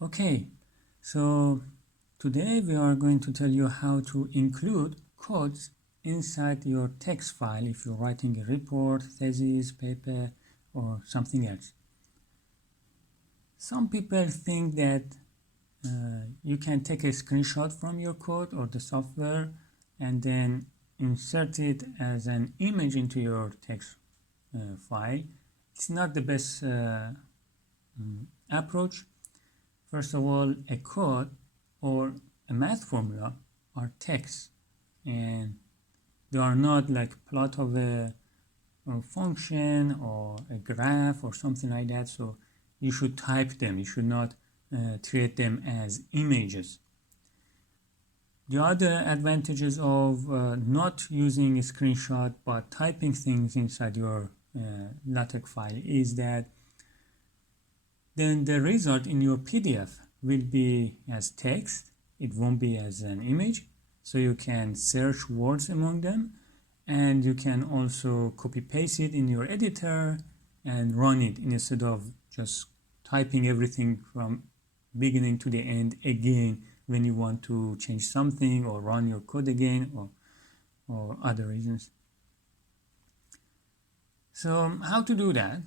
Okay, so today we are going to tell you how to include codes inside your text file if you're writing a report, thesis, paper, or something else. Some people think that you can take a screenshot from your code or the software and then insert it as an image into your text file. It's not the best approach. First of all, a code or a math formula are text, and they are not like plot of a function or a graph or something like that. So you should type them. You should not treat them as images. The other advantages of not using a screenshot but typing things inside your LaTeX file is that then the result in your PDF will be as text. It won't be as an image. So you can search words among them, and you can also copy paste it in your editor and run it instead of just typing everything from beginning to the end again when you want to change something or run your code again or other reasons. So how to do that?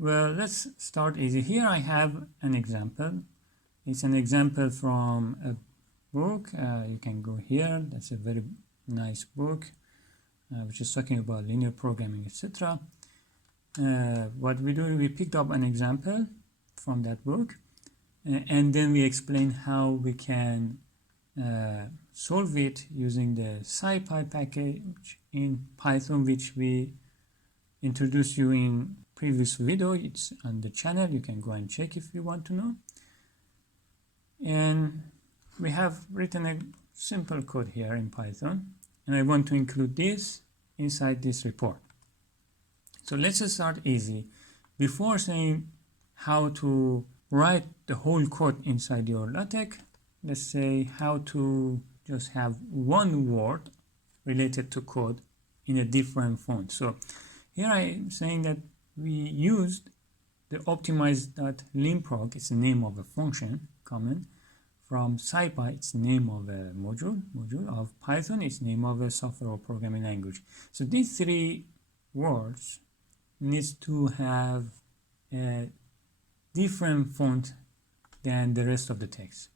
Well, let's start easy. Here I have an example. It's an example from a book. You can go here. That's a very nice book, which is talking about linear programming, etc. What we do, we picked up an example from that book, and then we explain how we can solve it using the SciPy package in Python, which we introduced you in previous video. It's on the channel. You can go and check if you want to know. And we have written a simple code here in Python, and I want to include this inside this report. So let's just start easy. Before saying how to write the whole code inside your LaTeX, let's say how to just have one word related to code in a different font. So here I'm saying that we used the optimize.limprog, it's the name of a function command, from SciPy, it's the name of a module of Python, it's the name of a software or programming language. So these three words needs to have a different font than the rest of the text.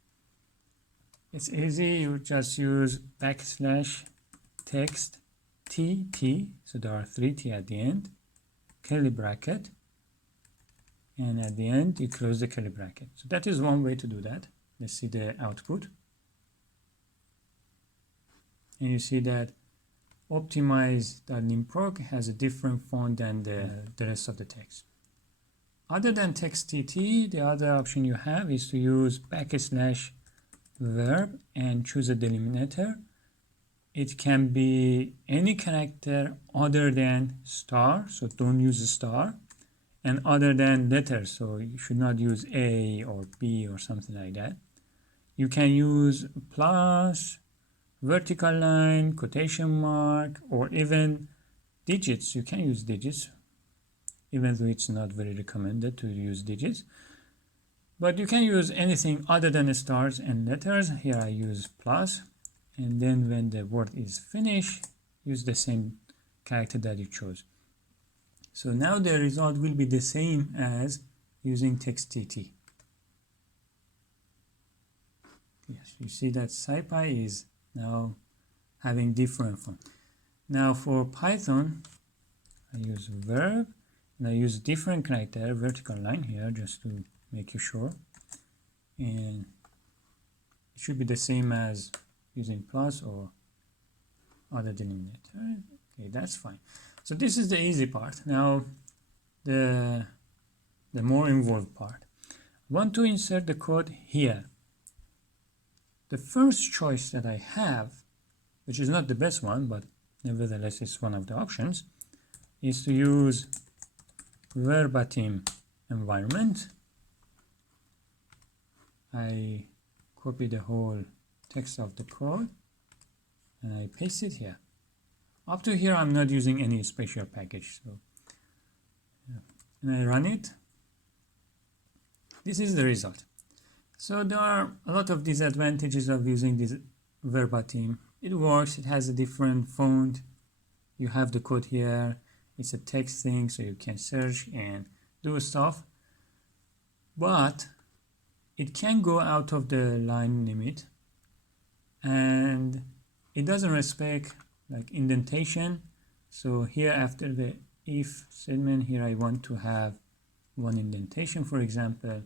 It's easy, you just use \text t, so there are 3 t at the end, curly bracket, and at the end you close the curly bracket. So that is one way to do that. Let's see the output, and you see that optimize.limprog has a different font than the rest of the text. Other than text tt, the other option you have is to use \verb and choose a delimiter. It can be any character other than star, so don't use a star, and other than letters, so you should not use A or B or something like that. You can use plus, vertical line, quotation mark, or even digits. You can use digits, even though it's not very recommended to use digits. But you can use anything other than stars and letters. Here I use plus, and then when the word is finished, use the same character that you chose. So now the result will be the same as using text tt. Yes, you see that SciPy is now having different font. Now for Python, I use verb, and I use different character, vertical line here, just to make you sure. And it should be the same as using plus or other delimiter. Okay, that's fine. So this is the easy part. Now the more involved part. I want to insert the code here. The first choice that I have, which is not the best one, but nevertheless it's one of the options, is to use verbatim environment. I copy the whole text of the code and I paste it here. Up to here I'm not using any special package, so and I run it. This is the result. So there are a lot of disadvantages of using this verbatim. It works, it has a different font. You have the code here. It's a text thing, so you can search and do stuff. But it can go out of the line limit, and it doesn't respect like indentation. So here after the if statement, here I want to have one indentation, for example,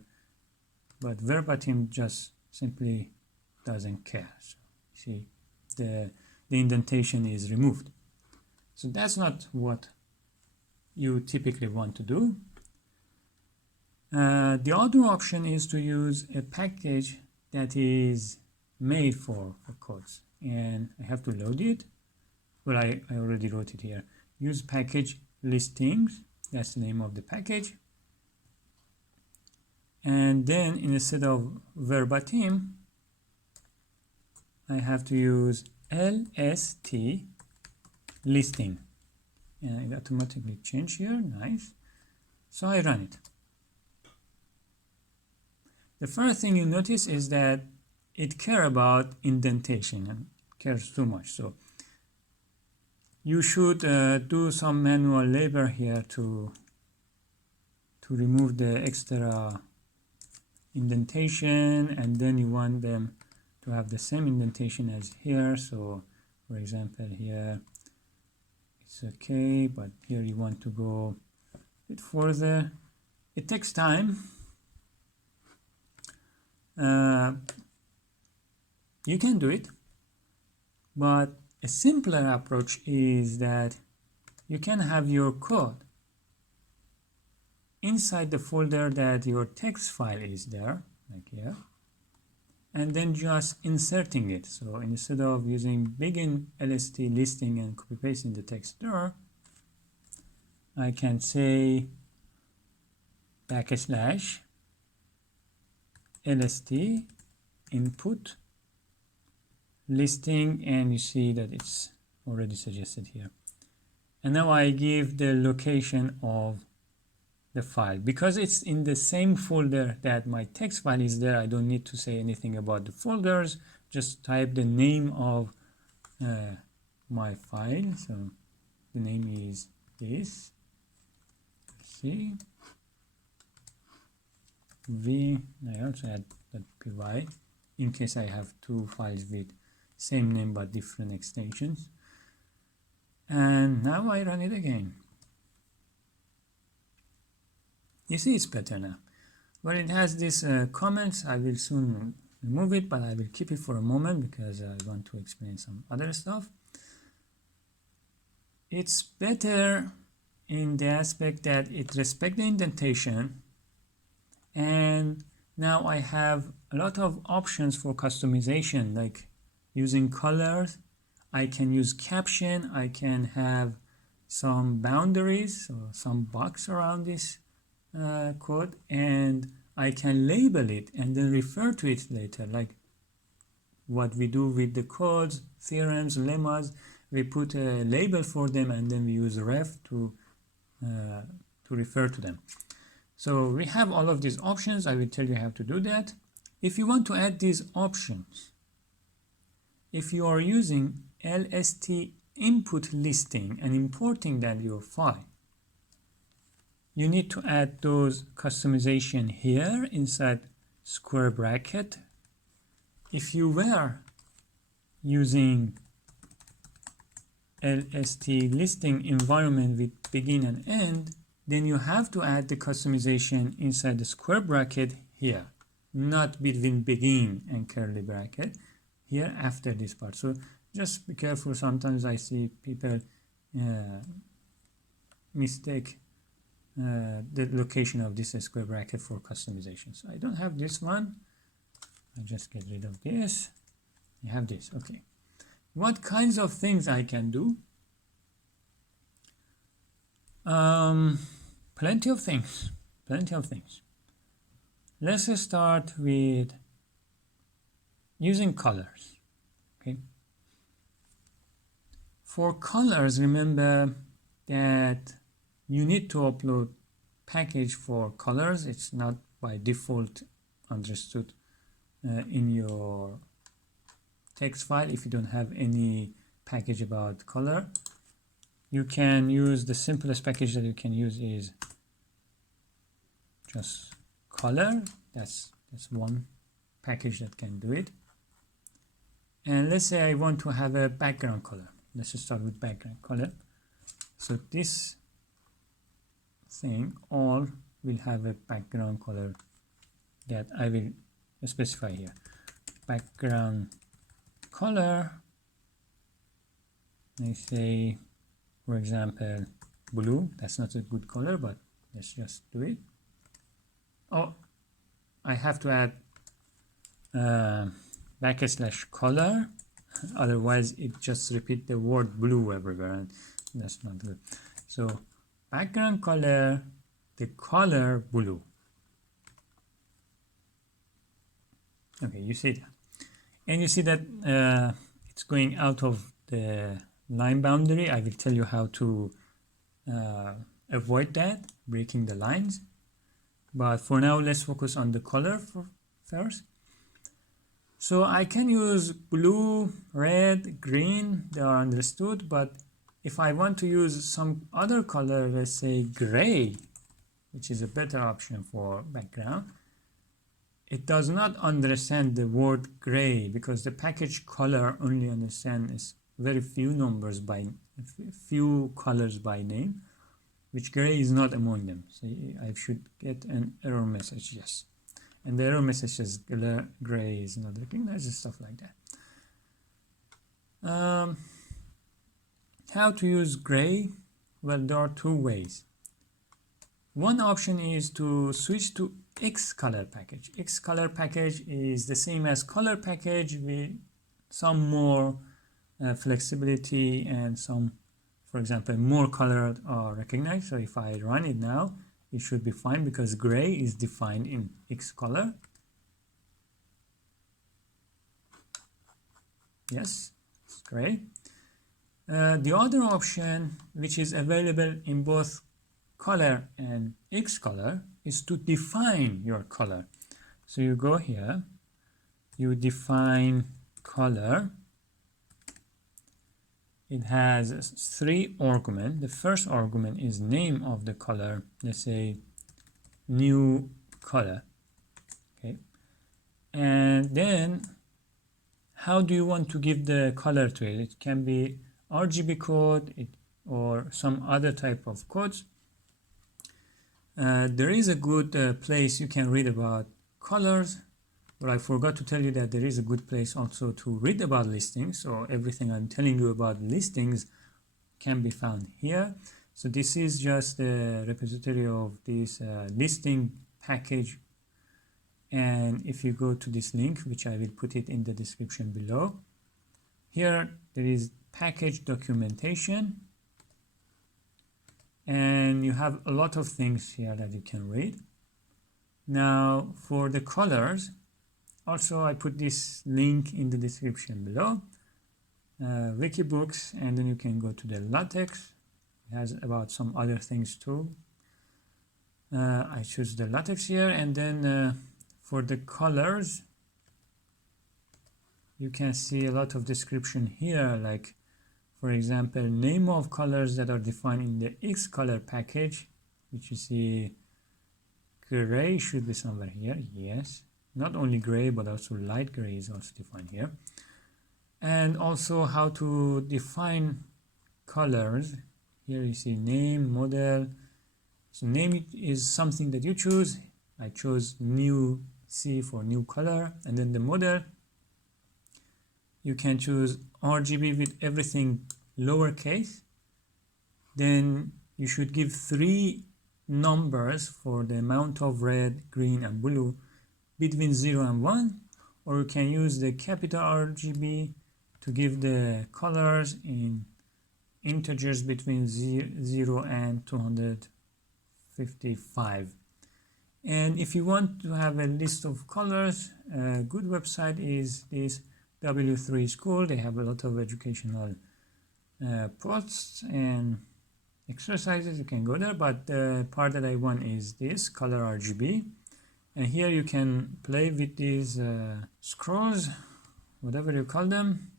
but verbatim just simply doesn't care. So see, the indentation is removed. So that's not what you typically want to do. The other option is to use a package that is made for codes, and I have to load it. Well, I already wrote it here. Use package listings, that's the name of the package. And then instead of verbatim, I have to use lst listing, and it automatically changed here. Nice. So I run it. The first thing you notice is that it cares about indentation and cares too much. So you should do some manual labor here to remove the extra indentation, and then you want them to have the same indentation as here. So for example, here it's okay, but here you want to go a bit further. It takes time. You can do it, but a simpler approach is that you can have your code inside the folder that your text file is there, like here, and then just inserting it. So instead of using begin lst listing and copy pasting the text there, I can say \lst input listing, and you see that it's already suggested here. And now I give the location of the file. Because it's in the same folder that my text file is there, I don't need to say anything about the folders. Just type the name of my file. So the name is this. See, I also add that py in case I have two files with same name but different extensions. And now I run it again. You see, it's better now. But it has this comments. I will soon remove it, but I will keep it for a moment because I want to explain some other stuff. It's better in the aspect that it respects the indentation, and now I have a lot of options for customization, like using colors. I can use caption. I can have some boundaries or some box around this code, and I can label it and then refer to it later, like what we do with the codes, theorems, lemmas. We put a label for them and then we use ref to refer to them. So we have all of these options. I will tell you how to do that. If you want to add these options, if you are using lst input listing and importing that your file, you need to add those customization here inside square bracket. If you were using lst listing environment with begin and end, then you have to add the customization inside the square bracket here, not between begin and curly bracket, here after this part. So just be careful. Sometimes I see people mistake the location of this square bracket for customization. So I don't have this one. I just get rid of this. I have this. Okay. What kinds of things I can do? Plenty of things. Plenty of things. Let's start with using colors. Okay. For colors, remember that you need to upload package for colors. It's not by default understood in your text file. If you don't have any package about color, you can use the simplest package that you can use is just color. That's one package that can do it. And let's say I want to have a background color. Let's just start with background color. So this thing all will have a background color that I will specify here. Background color, let's say, for example, blue. That's not a good color, but let's just do it. Oh, I have to add / color, otherwise it just repeat the word blue everywhere, and that's not good. So background color, the color blue. Okay, you see that, and you see that it's going out of the line boundary. I will tell you how to avoid that, breaking the lines. But for now, let's focus on the color first. So I can use blue, red, green, they are understood, but if I want to use some other color, let's say gray, which is a better option for background, it does not understand the word gray because the package color only understands very few numbers by few colors by name, which gray is not among them. So I should get an error message, yes. And the error message says gray is not recognized and stuff like that. How to use gray? Well, there are two ways. One option is to switch to Xcolor package. Xcolor package is the same as color package with some more flexibility and some, for example, more colors are recognized. So if I run it now, it should be fine because gray is defined in Xcolor. Yes, it's gray. The other option, which is available in both color and Xcolor, is to define your color. So you go here, you define color. It has 3 arguments. The first argument is name of the color. Let's say new color. Okay. And then how do you want to give the color to it? It can be RGB code or some other type of codes. There is a good place you can read about colors, but I forgot to tell you that there is a good place also to read about listings. So everything I'm telling you about listings can be found here. So this is just a repository of this listing package. And if you go to this link, which I will put it in the description below, here there is package documentation. And you have a lot of things here that you can read. Now for the colors, also I put this link in the description below, wikibooks, and then you can go to the LaTeX. It has about some other things too. I choose the LaTeX here, and then for the colors, you can see a lot of description here, like for example, name of colors that are defined in the Xcolor package, which you see gray should be somewhere here. Yes, not only gray, but also light gray is also defined here. And also how to define colors. Here you see name, model. So name is something that you choose. I chose new C for new color. And then the model, you can choose RGB with everything lowercase. Then you should give 3 numbers for the amount of red, green, and blue between 0 and 1, or you can use the capital RGB to give the colors in integers between 0 and 255. And if you want to have a list of colors, a good website is this W3 School. They have a lot of educational posts and exercises. You can go there, but the part that I want is this color RGB. And here you can play with these scrolls, whatever you call them,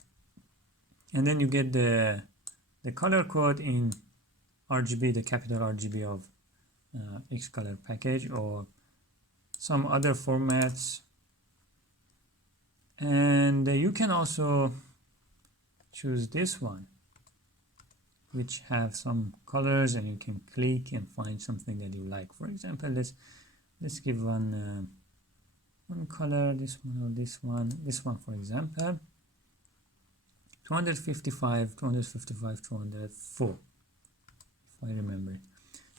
and then you get the color code in RGB, the capital RGB of Xcolor package or some other formats. And you can also choose this one, which have some colors, and you can click and find something that you like. For example, let's give one color, this one or this one for example, 255, 255, 204, if I remember it.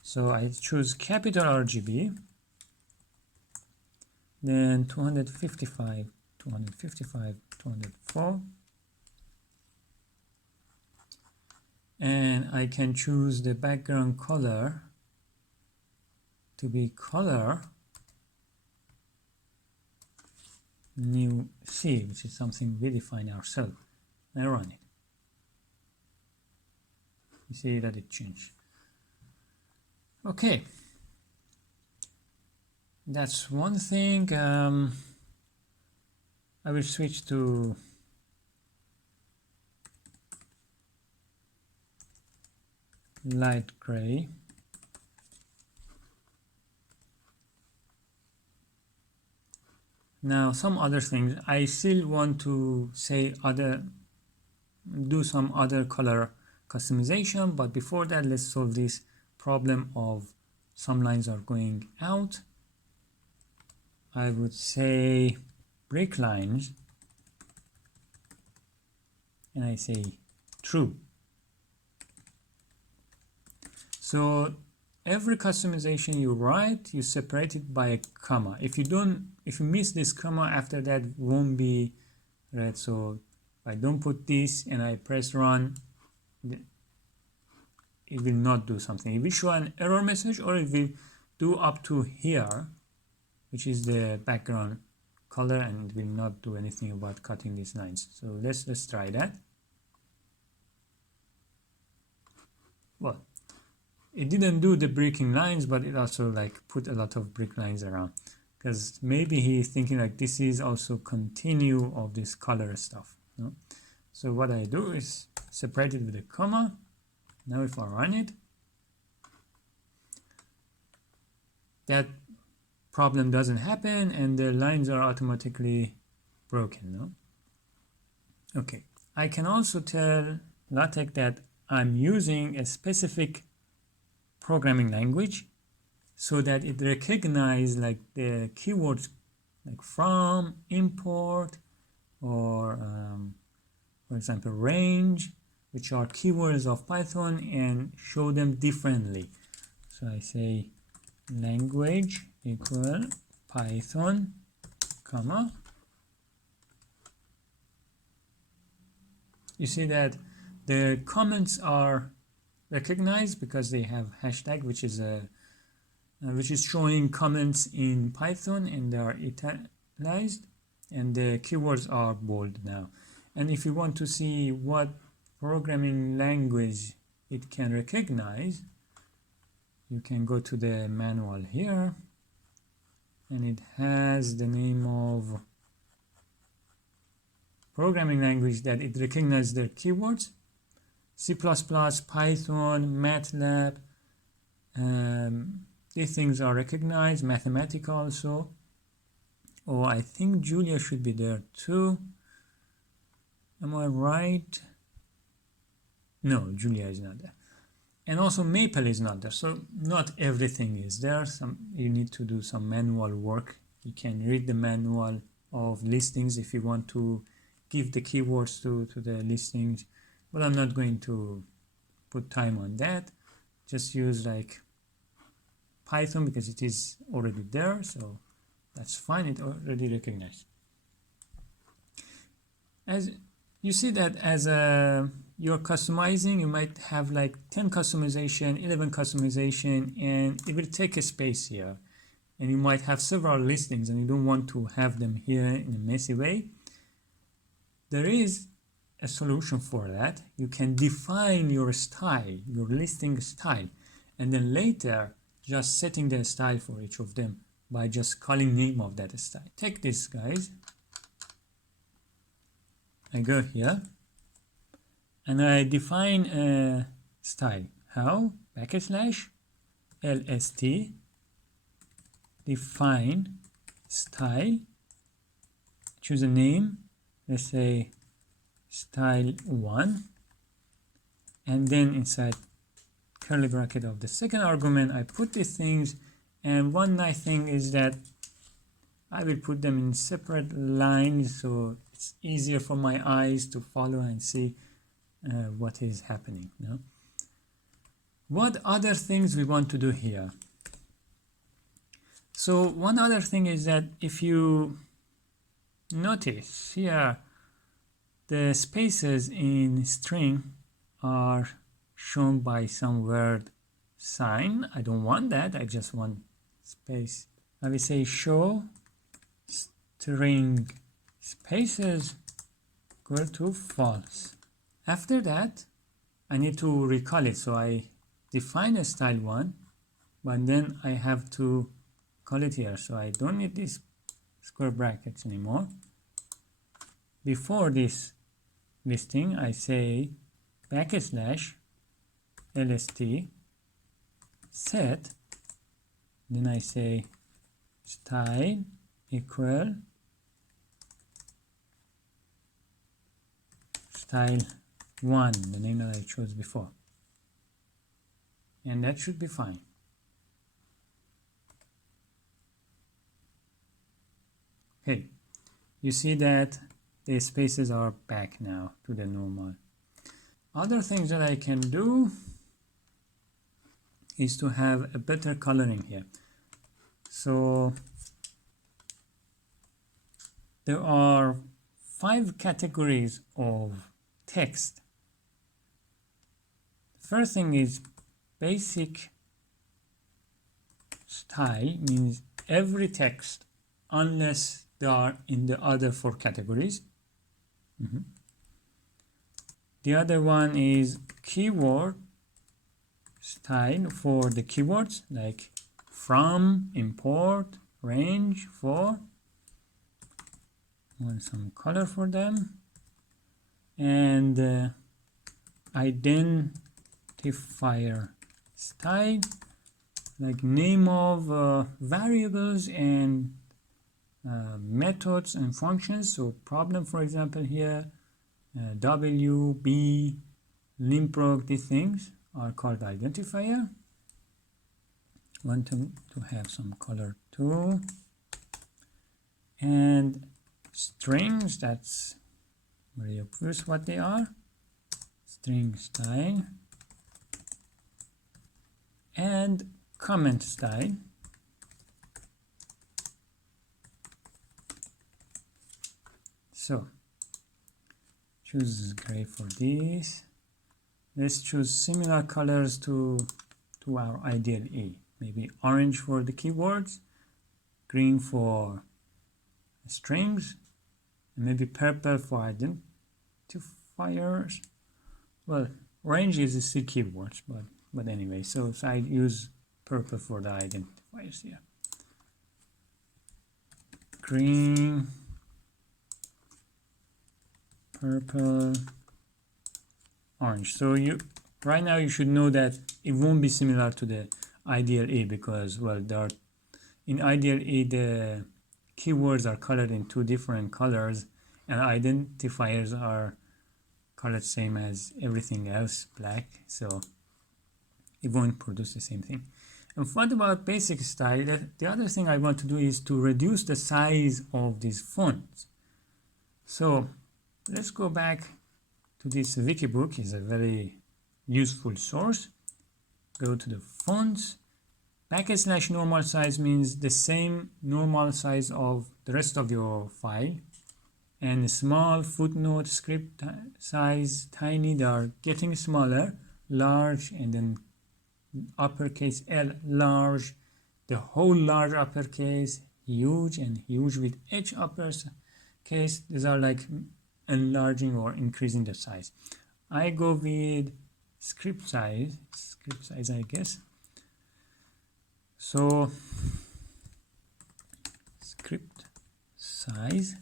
So I choose capital RGB, then 255, 255, 204, and I can choose the background color to be color new C, which is something we define ourselves. I run it. You see that it changed. Okay, that's one thing. I will switch to light gray. Now some other things. I still want to say do some other color customization, but before that let's solve this problem of some lines are going out. I would say break lines, and I say true. So every customization you write, you separate it by a comma. If you miss this comma, after that won't be read. So if I don't put this and I press run, it will not do something. It will show an error message, or it will do up to here, which is the background color, and it will not do anything about cutting these lines. So let's try that. Well, it didn't do the breaking lines, but it also like put a lot of break lines around, because maybe he's thinking like this is also continue of this color stuff. No? So what I do is separate it with a comma. Now if I run it, that problem doesn't happen and the lines are automatically broken. No? Okay, I can also tell LaTeX that I'm using a specific programming language so that it recognizes like the keywords like from, import, or for example range, which are keywords of Python, and show them differently. So I say language equal Python, comma. You see that the comments are recognized because they have hashtag, which is showing comments in Python, and they are italicized, and the keywords are bold now. And if you want to see what programming language it can recognize, you can go to the manual here, and it has the name of programming language that it recognizes their keywords. C++, Python, MATLAB, these things are recognized. Mathematica also. Oh, I think Julia should be there too. Am I right? No, Julia is not there. And also Maple is not there. So not everything is there. You need to do some manual work. You can read the manual of listings if you want to give the keywords to the listings. But I'm not going to put time on that. Just use like Python because it is already there. So that's fine. It already recognized. As you see that as you're customizing, you might have like 10 customization, 11 customization, and it will take a space here. And you might have several listings and you don't want to have them here in a messy way. There is a solution for that. You can define your style, your listing style, and then later just setting the style for each of them by just calling name of that style. Take this, guys. I go here and I define a style. How? \lst define style, choose a name, let's say style 1, and then inside curly bracket of the second argument I put these things. And one nice thing is that I will put them in separate lines so it's easier for my eyes to follow and see what is happening. No? What other things we want to do here? So one other thing is that if you notice here, the spaces in string are shown by some word sign. I don't want that. I just want space. I will say show string spaces equal to false. After that, I need to recall it. So I define a style 1, but then I have to call it here. So I don't need these square brackets anymore. Before this listing, I say \lst set, then I say style equal style 1, the name that I chose before, and that should be fine. Okay, you see that the spaces are back now to the normal. Other things that I can do is to have a better coloring here. So there are 5 categories of text. The first thing is basic style, means every text unless they are in the other 4 categories. The other one is keyword style for the keywords like from, import, range, for. Want some color for them. And identifier style, like name of variables and methods and functions. So problem, for example, here W, B, limproc, these things are called identifier. Want to have some color too. And strings, that's very obvious what they are. String style. And comment style. So choose gray for this. Let's choose similar colors to our ideal E. Maybe orange for the keywords, green for strings, and maybe purple for identifiers. Well, orange is still keywords, but anyway, so I use purple for the identifiers here. Green, purple, orange. So right now you should know that it won't be similar to the ideal E because, well, in ideal E the keywords are colored in 2 different colors and identifiers are colored same as everything else, black, so it won't produce the same thing. And what about basic style? The other thing I want to do is to reduce the size of these fonts. So let's go back to this wikibook. It's a very useful source. Go to the fonts. / normal size means the same normal size of the rest of your file. And small, footnote, script size, tiny, they are getting smaller. Large, and then uppercase L, large, the whole large uppercase, huge, and huge with H uppercase. These are like enlarging or increasing the size. I go with script size, I guess. So script size,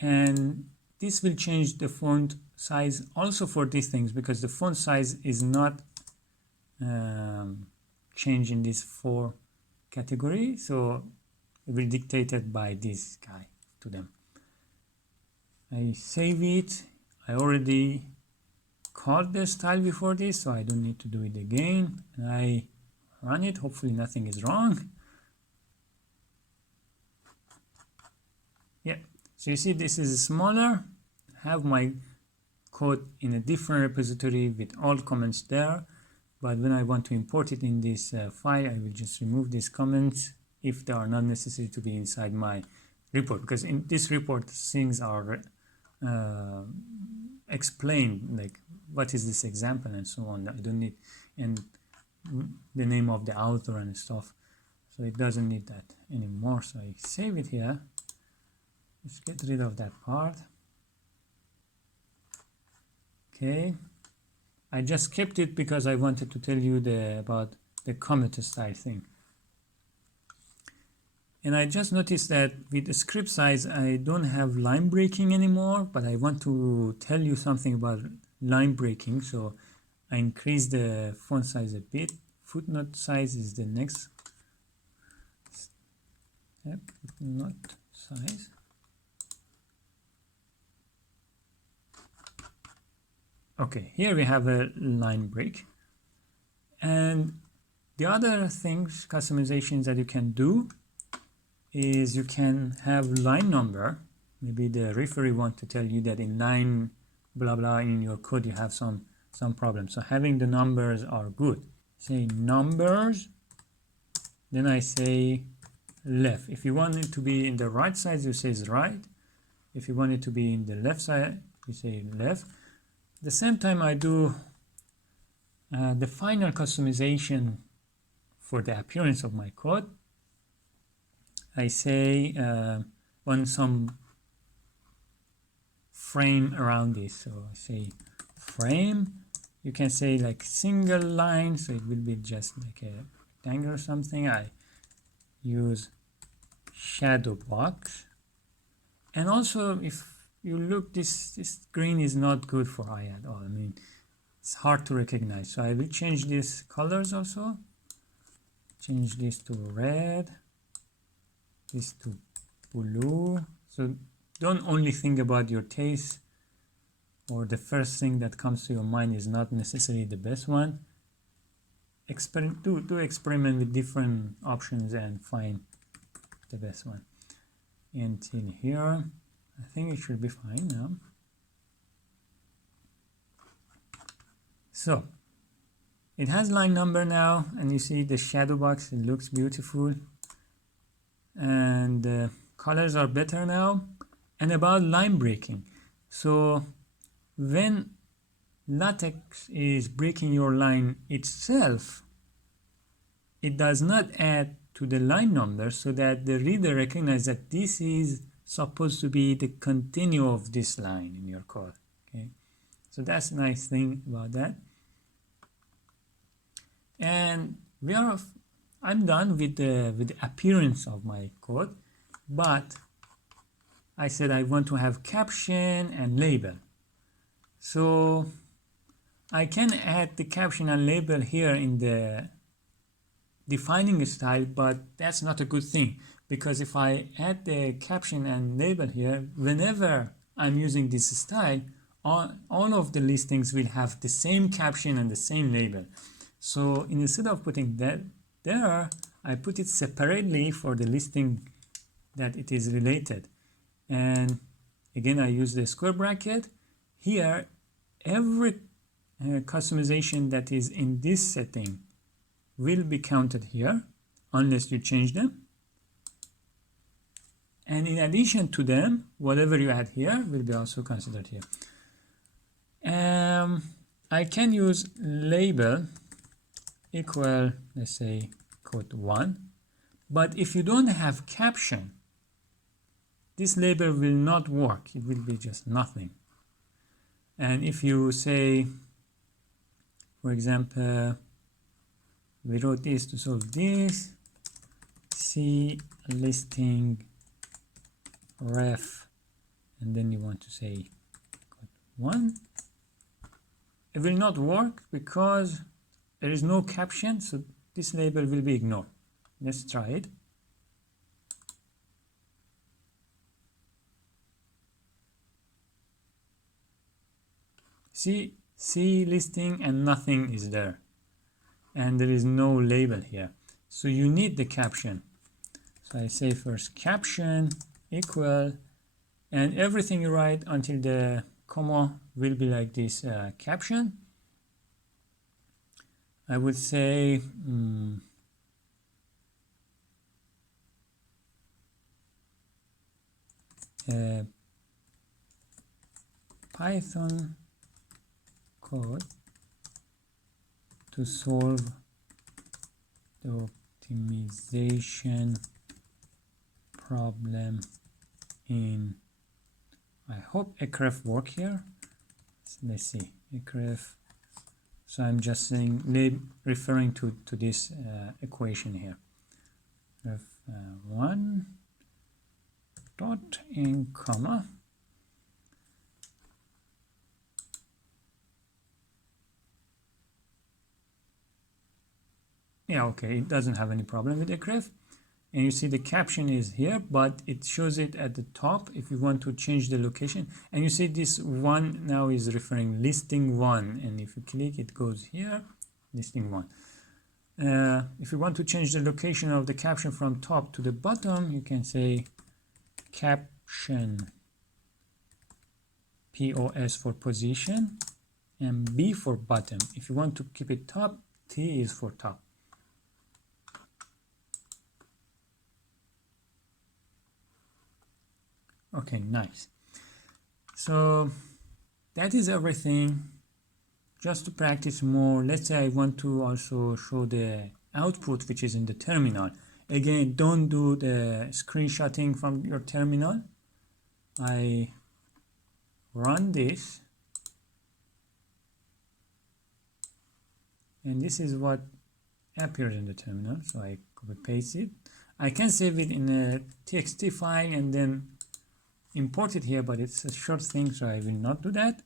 and this will change the font size also for these things, because the font size is not changed in this 4 category, so it will be dictated by this guy to them. I save it. I already called the style before this, so I don't need to do it again. And I run it. Hopefully nothing is wrong. Yeah, so you see this is smaller. I have my code in a different repository with all comments there, but when I want to import it in this file, I will just remove these comments if they are not necessary to be inside my report, because in this report things are explained, like what is this example and so on. I don't need, and the name of the author and stuff, so it doesn't need that anymore. So I save it here. Let's get rid of that part. Okay, I just kept it because I wanted to tell you about the comment style thing. And I just noticed that with the script size, I don't have line breaking anymore, but I want to tell you something about line breaking. So I increase the font size a bit. Footnote size is the next step. Footnote size. Okay, here we have a line break. And the other things, customizations that you can do is you can have line number. Maybe the referee want to tell you that in line blah blah in your code you have some problems. So having the numbers are good. Say numbers, then I say left. If you want it to be in the right side, you say right. If you want it to be in the left side, you say left. At the same time, I do the final customization for the appearance of my code. I say want some frame around this, so I say frame. You can say like single line, so it will be just like a rectangle or something. I use shadow box, and also if you look, this green is not good for eye at all. I mean, it's hard to recognize, so I will change these colors also. Change this to red, this to blue. So don't only think about your taste, or the first thing that comes to your mind is not necessarily the best one. Do experiment with different options and find the best one. Until here, I think it should be fine now. So it has line number now, and you see the shadow box, it looks beautiful, and the colors are better now. And about line breaking, so when LaTeX is breaking your line itself, it does not add to the line number, so that the reader recognizes that this is supposed to be the continue of this line in your code. Okay, so that's a nice thing about that. And I'm done with the appearance of my code, but I said I want to have caption and label. So I can add the caption and label here in the defining style, but that's not a good thing, because if I add the caption and label here, whenever I'm using this style, all of the listings will have the same caption and the same label. So instead of putting that there, I put it separately for the listing that it is related. And again, I use the square bracket. Here, every customization that is in this setting will be counted here, unless you change them. And in addition to them, whatever you add here will be also considered here. I can use label equal, let's say, code 1. But if you don't have caption, this label will not work. It will be just nothing. And if you say, for example, we wrote this to solve this, see listing ref, and then you want to say 1. It will not work because there is no caption, so this label will be ignored. Let's try it. See listing and nothing is there, and there is no label here, so you need the caption. So I say first caption equal, and everything you write until the comma will be like this caption. I would say Python code to solve the optimization problem in, I hope href work here. So let's see, href. So I'm just saying, referring to this equation here. Ref1 dot in comma. Yeah, okay, it doesn't have any problem with href. And you see the caption is here, but it shows it at the top if you want to change the location. And you see this 1 now is referring listing 1, and if you click it goes here, listing 1. If you want to change the location of the caption from top to the bottom, you can say caption POS for position and B for bottom. If you want to keep it top, T is for top. Okay, nice. So that is everything. Just to practice more, let's say I want to also show the output which is in the terminal. Again, don't do the screenshotting from your terminal. I run this, and this is what appears in the terminal. So I copy paste it. I can save it in a TXT file and then import it here, but it's a short thing, so I will not do that.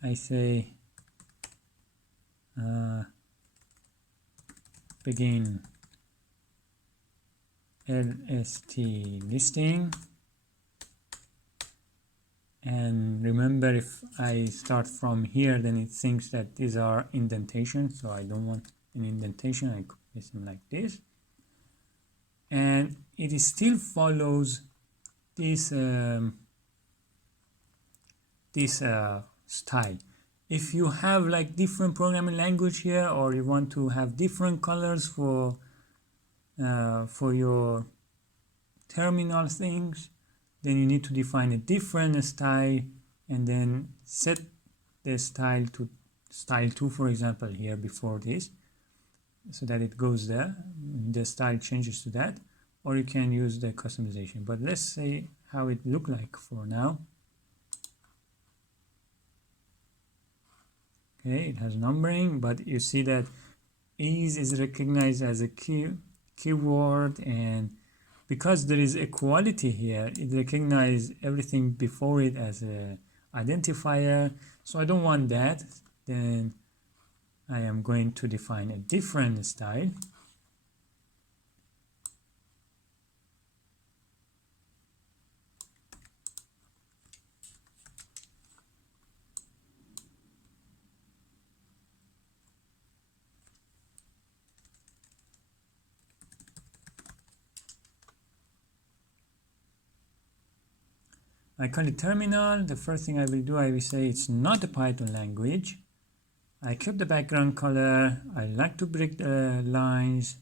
I say begin LST listing, and remember, if I start from here, then it thinks that these are indentations, so I don't want an indentation. I place them like this, and it still follows this style. If you have like different programming language here, or you want to have different colors for your terminal things, then you need to define a different style and then set the style to style 2, for example, here before this, so that it goes there, the style changes to that. Or you can use the customization, but let's say how it look like for now. Okay, it has numbering, but you see that ease is recognized as a keyword, and because there is equality here, it recognizes everything before it as a identifier. So I don't want that. Then I am going to define a different style. I call it terminal. The first thing I will do, I will say it's not a Python language. I keep the background color. I like to break the lines.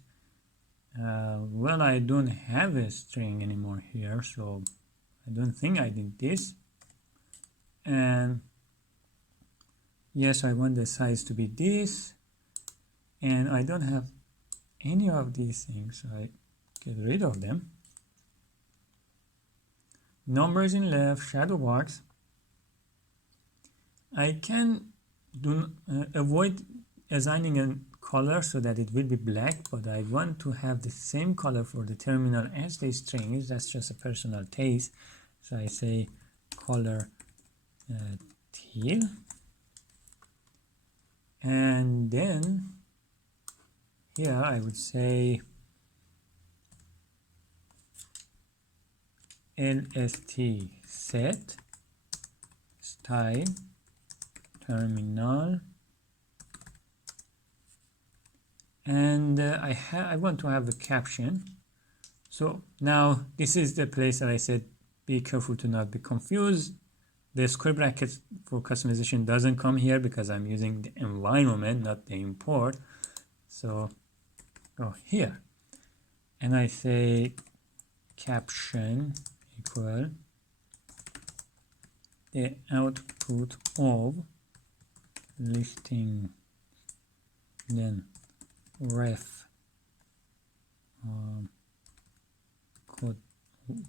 Well, I don't have a string anymore here, so I don't think I did this. And yes, I want the size to be this. And I don't have any of these things, so I get rid of them. Numbers in left, shadow box. I can avoid assigning a color so that it will be black, but I want to have the same color for the terminal as the strings. That's just a personal taste. So I say color teal, and then here I would say lst set style terminal, and I want to have a caption. So now this is the place that I said be careful to not be confused. The square brackets for customization doesn't come here because I'm using the environment, not the import. So go here and I say caption equal the output of listing, then ref code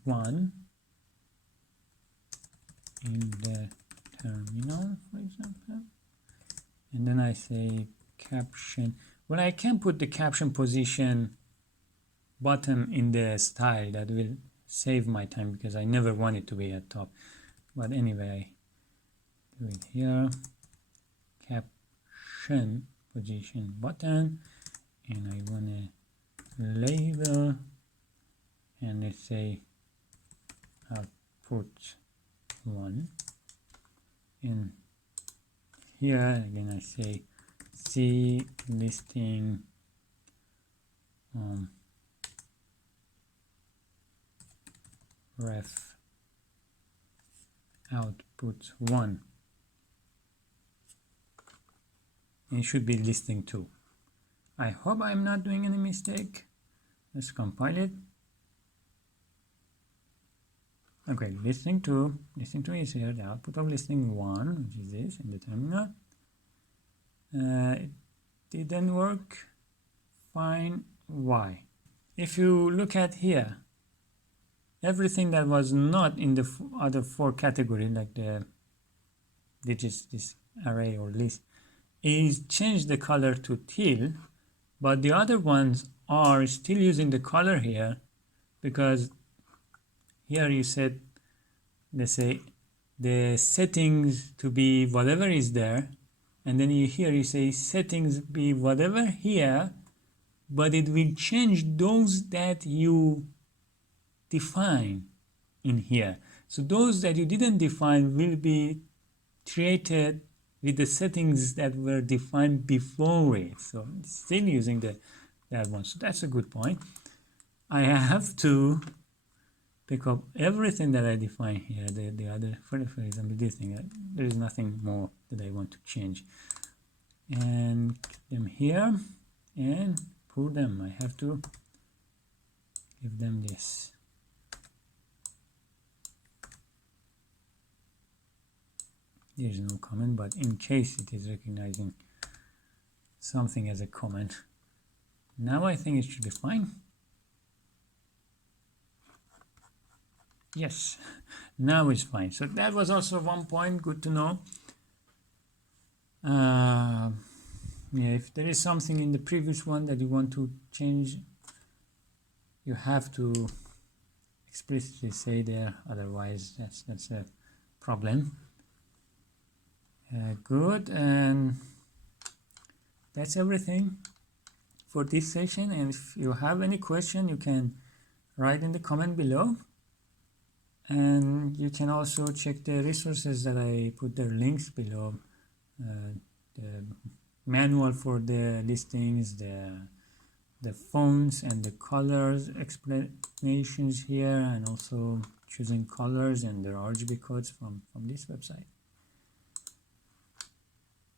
1 in the terminal, for example, and then I say caption. Well, I can put the caption position bottom in the style. That will save my time because I never want it to be at top, but anyway, I do it here, caption position button, and I want to label, and let's say output 1, and here again I say see listing ref output 1, and it should be listing 2. I hope I'm not doing any mistake. Let's compile it. Okay, listing 2 is here, the output of listing 1, which is this in the terminal. It didn't work. Fine. Why? If you look at here, everything that was not in the other 4 categories, like the digits, this array or list, is changed the color to teal, but the other ones are still using the color here, because here you said, let's say, the settings to be whatever is there, and then here you say settings be whatever here, but it will change those that you define in here. So those that you didn't define will be created with the settings that were defined before it. So it's still using that one. So that's a good point. I have to pick up everything that I define here. The other, for example, this thing, there is nothing more that I want to change. And put them here and put them. I have to give them this. There is no comment, but in case it is recognizing something as a comment. Now I think it should be fine. Yes, now it's fine. So that was also one point, good to know. Yeah, if there is something in the previous one that you want to change, you have to explicitly say there, otherwise that's a problem. Good, and that's everything for this session. And if you have any question, you can write in the comment below, and you can also check the resources that I put their links below, the manual for the listings, the fonts and the colors explanations here, and also choosing colors and their RGB codes from this website.